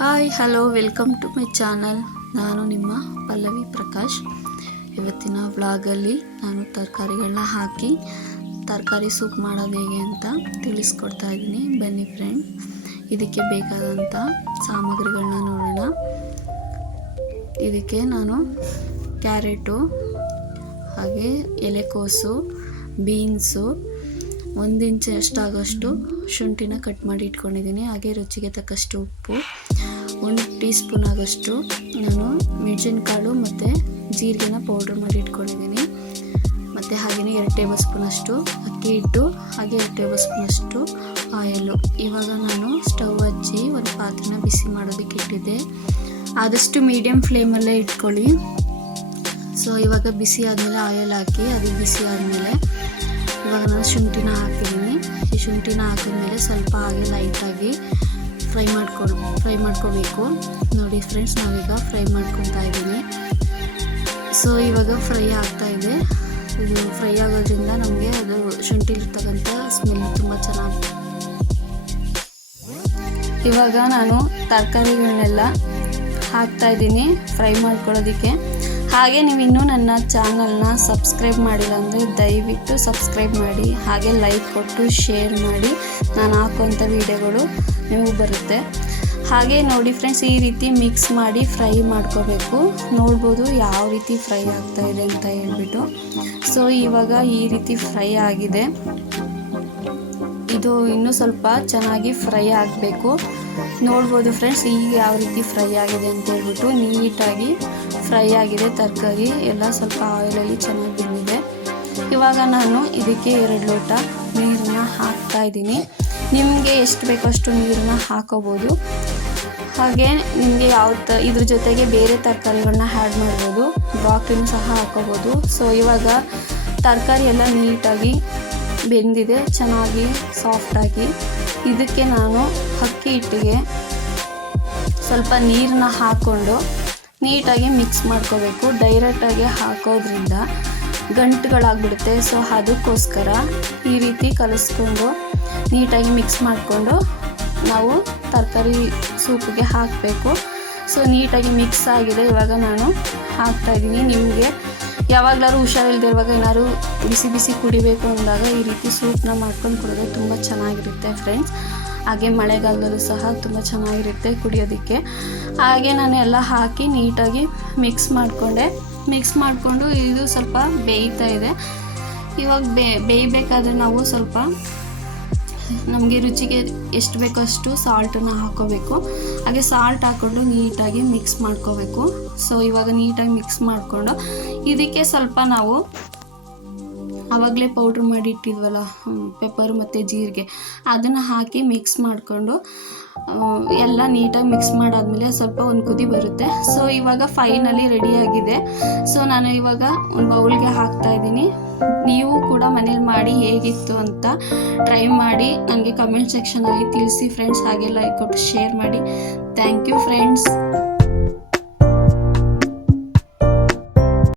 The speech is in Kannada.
Hi hello welcome to my channel ನಾನು ನಿಮ್ಮ ಪಲ್ಲವಿ ಪ್ರಕಾಶ್. ಇವತ್ತಿನ ವ್ಲಾಗಲ್ಲಿ ನಾನು ತರಕಾರಿಗಳನ್ನ ಹಾಕಿ, ತರಕಾರಿ ಸೂಪ್ ಮಾಡೋದು ಹೇಗೆ ಅಂತ ತಿಳಿಸ್ಕೊಡ್ತಾ ಇದ್ದೀನಿ. ಬನ್ನಿ ಫ್ರೆಂಡ್ ಇದಕ್ಕೆ ಬೇಕಾದಂಥ ಸಾಮಗ್ರಿಗಳನ್ನ ನೋಡೋಣ. ಇದಕ್ಕೆ ನಾನು ಕ್ಯಾರೆಟು, ಹಾಗೆ ಎಲೆಕೋಸು ಬೀನ್ಸು ಒಂದು ಇಂಚ್ ಶುಂಠಿನ ಕಟ್ ಮಾಡಿ ಇಟ್ಕೊಂಡಿದ್ದೀನಿ. ಹಾಗೆ ರುಚಿಗೆ ತಕ್ಕಷ್ಟು ಉಪ್ಪು, ಒಂದು ಟೀ ಸ್ಪೂನ್ ಆಗೋಷ್ಟು ನಾನು ಮೆಣಸಿನ್ಕಾಳು ಮತ್ತು ಜೀರಿಗೆನ ಪೌಡ್ರ್ ಮಾಡಿ ಇಟ್ಕೊಂಡಿದ್ದೀನಿ. ಮತ್ತು ಹಾಗೆಯೇ ಎರಡು ಟೇಬಲ್ ಸ್ಪೂನಷ್ಟು ಅಕ್ಕಿ ಹಿಟ್ಟು, ಹಾಗೆ ಎರಡು ಟೇಬಲ್ ಸ್ಪೂನಷ್ಟು ಆಯಿಲು ಇವಾಗ ನಾನು ಸ್ಟವ್ ಹಚ್ಚಿ ಒಂದು ಪಾತ್ರೆನ ಬಿಸಿ ಮಾಡೋದಕ್ಕೆ ಇಟ್ಟಿದ್ದೆ. ಆದಷ್ಟು ಮೀಡಿಯಮ್ ಫ್ಲೇಮಲ್ಲೇ ಇಟ್ಕೊಳ್ಳಿ. ಸೊ ಇವಾಗ ಬಿಸಿ ಆದಮೇಲೆ ಆಯಿಲ್ ಹಾಕಿ, ಅದು ಬಿಸಿ ಆದಮೇಲೆ ಶುಂಠಿನ ಹಾಕಿದ್ದೀನಿ. ಈ ಶುಂಠಿನ ಹಾಕಿದ್ಮೇಲೆ ಸ್ವಲ್ಪ ಹಾಗೆ ಲೈಟಾಗಿ ಫ್ರೈ ಮಾಡ್ಕೊಳ್ ಫ್ರೈ ಮಾಡ್ಕೋಬೇಕು. ನೋಡಿ ಫ್ರೆಂಡ್ಸ್, ನಾವೀಗ ಫ್ರೈ ಮಾಡ್ಕೊತಾ ಇದ್ದೀನಿ ಸೊ ಇವಾಗ ಫ್ರೈ ಆಗ್ತಾ ಇದೆ. ಇದು ಫ್ರೈ ಆಗೋದ್ರಿಂದ ನಮಗೆ ಅದು ಶುಂಠಿಲಿರ್ತಕ್ಕಂಥ ಸ್ಮೆಲ್ ತುಂಬ ಚೆನ್ನಾಗಿ, ಇವಾಗ ನಾನು ತರಕಾರಿಗಳನ್ನೆಲ್ಲ ಹಾಕ್ತಾ ಇದ್ದೀನಿ, ಫ್ರೈ ಮಾಡ್ಕೊಳ್ಳೋದಕ್ಕೆ. ಹಾಗೆ ನೀವು ಇನ್ನೂ ನನ್ನ ಚಾನಲ್ನ ಸಬ್ಸ್ಕ್ರೈಬ್ ಮಾಡಿಲ್ಲ ಅಂದರೆ ದಯವಿಟ್ಟು ಸಬ್ಸ್ಕ್ರೈಬ್ ಮಾಡಿ, ಹಾಗೆ ಲೈಕ್ ಕೊಟ್ಟು ಶೇರ್ ಮಾಡಿ. ನಾನು ಹಾಕುವಂಥ ವೀಡಿಯೋಗಳು ನಿಮಗೆ ಬರುತ್ತೆ. ಹಾಗೆ ನೋಡಿ ಫ್ರೆಂಡ್ಸ್ ಈ ರೀತಿ ಮಿಕ್ಸ್ ಮಾಡಿ ಫ್ರೈ ಮಾಡ್ಕೋಬೇಕು. ನೋಡ್ಬೋದು ಯಾವ ರೀತಿ ಫ್ರೈ ಆಗ್ತಾ ಇದೆ ಅಂತ ಹೇಳ್ಬಿಟ್ಟು. ಸೊ ಇವಾಗ ಈ ರೀತಿ ಫ್ರೈ ಆಗಿದೆ. ಇದು ಇನ್ನೂ ಸ್ವಲ್ಪ ಚೆನ್ನಾಗಿ ಫ್ರೈ ಆಗಬೇಕು. ನೋಡ್ಬೋದು ಫ್ರೆಂಡ್ಸ್ ಈಗ ಯಾವ ರೀತಿ ಫ್ರೈ ಆಗಿದೆ ಅಂತ ಹೇಳ್ಬಿಟ್ಟು ನೀಟಾಗಿ ಫ್ರೈ ಆಗಿದೆ, ತರಕಾರಿ ಎಲ್ಲ ಸ್ವಲ್ಪ ಆಯಿಲಲ್ಲಿ ಚೆನ್ನಾಗಿ ಬೆಂದಿದೆ. ಇವಾಗ ನಾನು ಇದಕ್ಕೆ ಎರಡು ಲೋಟ ನೀರನ್ನ ಹಾಕ್ತಾ ಇದ್ದೀನಿ. ನಿಮಗೆ ಎಷ್ಟು ಬೇಕೋ ಅಷ್ಟು ನೀರನ್ನ ಹಾಕೋಬೋದು. ಹಾಗೆ ನಿಮಗೆ ಯಾವ ತ, ಇದ್ರ ಜೊತೆಗೆ ಬೇರೆ ತರಕಾರಿಗಳನ್ನ ಆ್ಯಡ್ ಮಾಡ್ಬೋದು. ಬ್ರಾಕ್ಲಿನ ಸಹ ಹಾಕೋಬೋದು. ಸೊ ಇವಾಗ ತರಕಾರಿ ಎಲ್ಲ ನೀಟಾಗಿ ಬೆಂದಿದೆ, ಚೆನ್ನಾಗಿ ಸಾಫ್ಟಾಗಿ ಇದಕ್ಕೆ ನಾನು ಅಕ್ಕಿ ಹಿಟ್ಟಿಗೆ ಸ್ವಲ್ಪ ನೀರನ್ನ ಹಾಕ್ಕೊಂಡು ನೀಟಾಗಿ ಮಿಕ್ಸ್ ಮಾಡ್ಕೋಬೇಕು. ಡೈರೆಕ್ಟಾಗಿ ಹಾಕೋದ್ರಿಂದ ಗಂಟುಗಳಾಗ್ಬಿಡುತ್ತೆ. ಸೊ ಅದಕ್ಕೋಸ್ಕರ ಈ ರೀತಿ ಕಲಿಸ್ಕೊಂಡು ನೀಟಾಗಿ ಮಿಕ್ಸ್ ಮಾಡಿಕೊಂಡು ನಾವು ತರಕಾರಿ ಸೂಪಿಗೆ ಹಾಕಬೇಕು. ಸೊ ನೀಟಾಗಿ ಮಿಕ್ಸ್ ಆಗಿದೆ. ಇವಾಗ ನಾನು ಹಾಕ್ತಾಯಿದ್ದೀನಿ ನಿಮಗೆ ಯಾವಾಗಲಾದ್ರೂ ಹುಷಾರಿಲ್ಲದೆ ಇವಾಗ ಏನಾದ್ರು ಬಿಸಿ ಬಿಸಿ ಕುಡಿಬೇಕು ಅಂದಾಗ ಈ ರೀತಿ ಸೂಪ್ನ ಮಾಡ್ಕೊಂಡು ಕುಡಿದ್ರೆ ತುಂಬ ಚೆನ್ನಾಗಿರುತ್ತೆ ಫ್ರೆಂಡ್ಸ್ ಹಾಗೆ ಮಳೆಗಾಲದಲ್ಲೂ ಸಹ ತುಂಬ ಚೆನ್ನಾಗಿರುತ್ತೆ ಕುಡಿಯೋದಕ್ಕೆ. ಹಾಗೆ ನಾನು ಎಲ್ಲ ಹಾಕಿ ನೀಟಾಗಿ ಮಿಕ್ಸ್ ಮಾಡಿಕೊಂಡೆ. ಮಿಕ್ಸ್ ಮಾಡಿಕೊಂಡು ಇದು ಸ್ವಲ್ಪ ಬೇಯ್ತಾ ಇದೆ. ಇವಾಗ ಬೇ, ಬೇಯಬೇಕಾದ್ರೆ ನಾವು ಸ್ವಲ್ಪ ನಮಗೆ ರುಚಿಗೆ ಎಷ್ಟು ಬೇಕೋ ಅಷ್ಟು ಸಾಲ್ಟನ್ನು ಹಾಕೋಬೇಕು. ಹಾಗೆ ಸಾಲ್ಟ್ ಹಾಕ್ಕೊಂಡು ನೀಟಾಗಿ ಮಿಕ್ಸ್ ಮಾಡ್ಕೋಬೇಕು. ಸೊ ಇವಾಗ ನೀಟಾಗಿ ಮಿಕ್ಸ್ ಮಾಡಿಕೊಂಡು ಇದಕ್ಕೆ ಸ್ವಲ್ಪ ನಾವು ಆವಾಗಲೇ ಪೌಡ್ರ್ ಮಾಡಿ ಇಟ್ಟಿದ್ವಲ್ಲ ಪೆಪ್ಪರ್ ಮತ್ತು ಜೀರಿಗೆ. ಅದನ್ನು ಹಾಕಿ ಮಿಕ್ಸ್ ಮಾಡಿಕೊಂಡು ಎಲ್ಲ ನೀಟಾಗಿ ಮಿಕ್ಸ್ ಮಾಡಾದ್ಮೇಲೆ ಸ್ವಲ್ಪ ಒಂದು ಕುದಿ ಬರುತ್ತೆ. ಸೊ ಇವಾಗ ಫೈನಲಿ ರೆಡಿಯಾಗಿದೆ ಸೊ ನಾನು ಇವಾಗ ಒಂದು ಬೌಲ್ಗೆ ಹಾಕ್ತಾ ಇದ್ದೀನಿ. ನೀವು ಕೂಡ ಮನೇಲಿ ಮಾಡಿ ಹೇಗಿತ್ತು ಅಂತ ಟ್ರೈ ಮಾಡಿ, ನನಗೆ ಕಮೆಂಟ್ ಸೆಕ್ಷನಲ್ಲಿ ತಿಳಿಸಿ ಫ್ರೆಂಡ್ಸ್ ಹಾಗೆ ಲೈಕ್ ಕೊಟ್ಟು ಶೇರ್ ಮಾಡಿ. Thank you friends